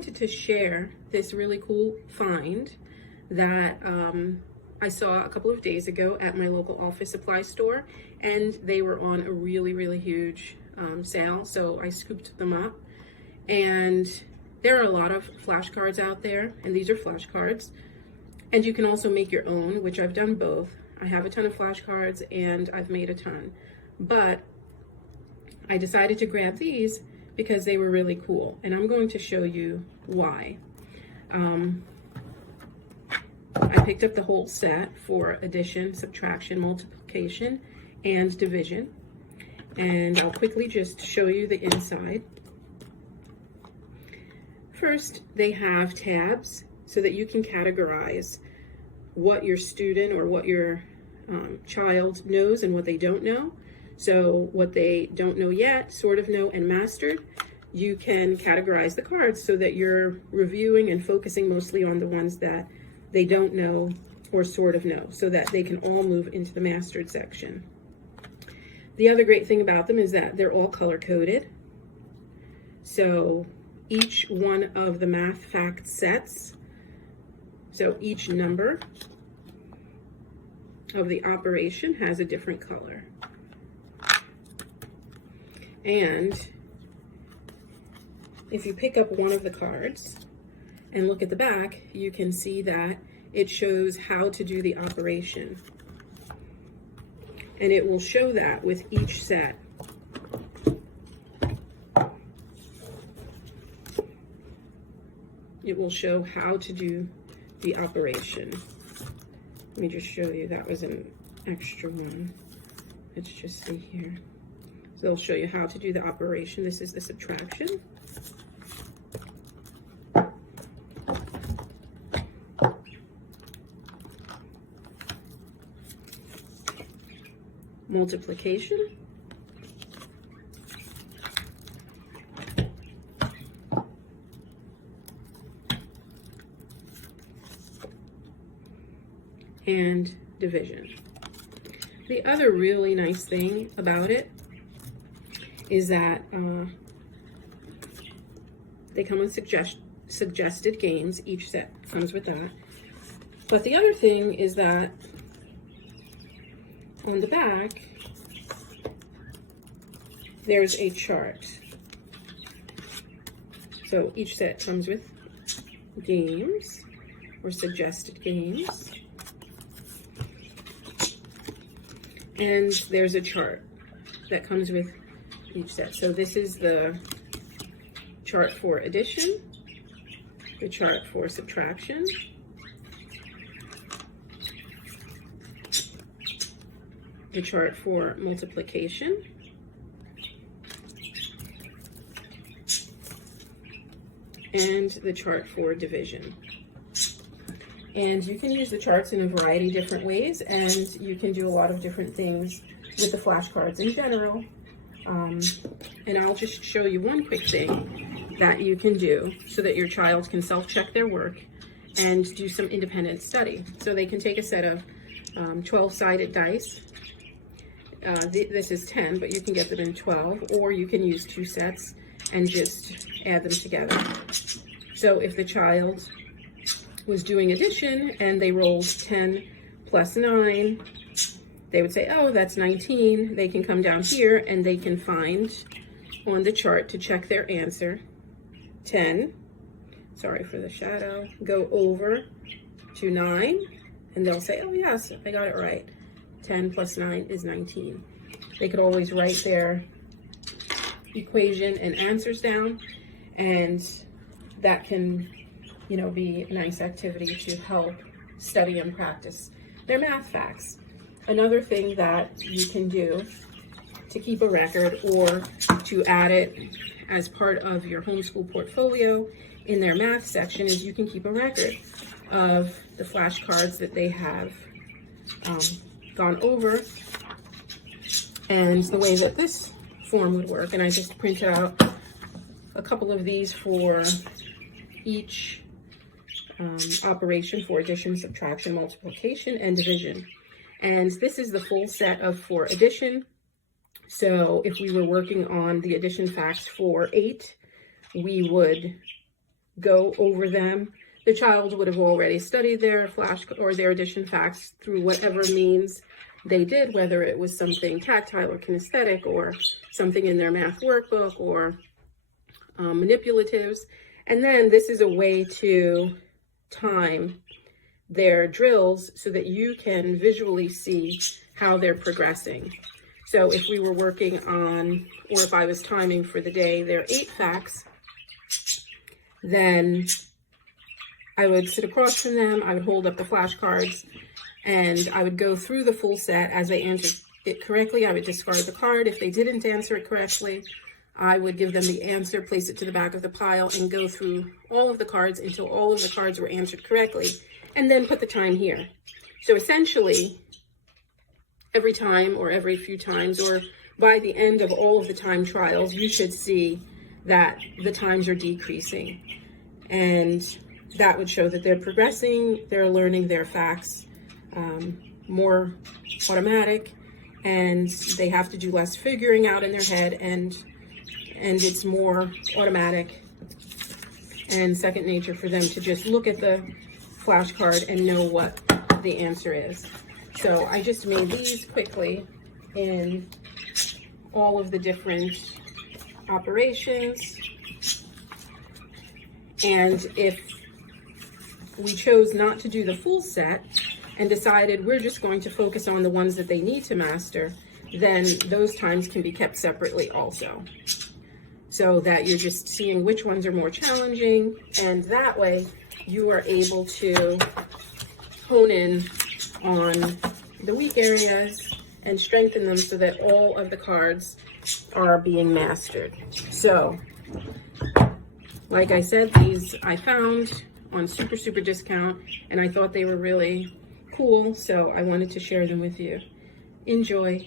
wanted to share this really cool find that I saw a couple of days ago at my local office supply store, and they were on a really huge sale, so I scooped them up. And there are a lot of flashcards out there, and these are flashcards, and you can also make your own, which I've done both. I have a ton of flashcards and I've made a ton, but I decided to grab these because they were really cool, and I'm going to show you why. I picked up the whole set for addition, subtraction, multiplication, and division, and I'll quickly just show you the inside. First, they have tabs so that you can categorize what your student or what your child knows and what they don't know. So what they don't know yet, sort of know, and mastered, you can categorize the cards so that you're reviewing and focusing mostly on the ones that they don't know or sort of know, so that they can all move into the mastered section. The other great thing about them is that they're all color-coded. So each one of the math fact sets, so each number of the operation has a different color. And if you pick up one of the cards and look at the back, you can see that it shows how to do the operation. And it will show that with each set. It will show how to do the operation. Let me just show you, that was an extra one. Let's just see here. So they'll show you how to do the operation. This is the subtraction. Multiplication. And division. The other really nice thing about it is that they come with suggested games. Each set comes with that. But the other thing is that on the back, there's a chart. So each set comes with games or suggested games. And there's a chart that comes with each set. So this is the chart for addition, the chart for subtraction, the chart for multiplication, and the chart for division. And you can use the charts in a variety of different ways, and you can do a lot of different things with the flashcards in general. And I'll just show you one quick thing that you can do so that your child can self-check their work and do some independent study. So they can take a set of 12-sided dice. This is 10, but you can get them in 12, or you can use 2 sets and just add them together. So if the child was doing addition and they rolled 10 plus 9, they would say, oh, that's 19. They can come down here and they can find on the chart to check their answer 10, sorry for the shadow, go over to 9, and they'll say, oh yes, I got it right. 10 plus 9 is 19. They could always write their equation and answers down, and that can, you know, be a nice activity to help study and practice their math facts. Another thing that you can do to keep a record or to add it as part of your homeschool portfolio in their math section is you can keep a record of the flashcards that they have gone over. And the way that this form would work, and I just printed out a couple of these for each operation for addition, subtraction, multiplication, and division. And this is the full set of for addition. So if we were working on the addition facts for 8, we would go over them. The child would have already studied their flash or their addition facts through whatever means they did, whether it was something tactile or kinesthetic or something in their math workbook or manipulatives. And then this is a way to time their drills so that you can visually see how they're progressing. So if we were working on, or if I was timing for the day, their 8 facts, then I would sit across from them, I would hold up the flashcards, and I would go through the full set. As they answered it correctly, I would discard the card. If they didn't answer it correctly, I would give them the answer, place it to the back of the pile, and go through all of the cards until all of the cards were answered correctly, and then put the time here. So essentially, every time or every few times, or by the end of all of the time trials, you should see that the times are decreasing. And that would show that they're progressing, they're learning their facts more automatic, and they have to do less figuring out in their head, and it's more automatic and second nature for them to just look at the flashcard and know what the answer is. So I just made these quickly in all of the different operations. And if we chose not to do the full set and decided we're just going to focus on the ones that they need to master, then those times can be kept separately also, so that you're just seeing which ones are more challenging, and that way you are able to hone in on the weak areas and strengthen them so that all of the cards are being mastered. So, like I said, these I found on super discount, and I thought they were really cool, so I wanted to share them with you. Enjoy.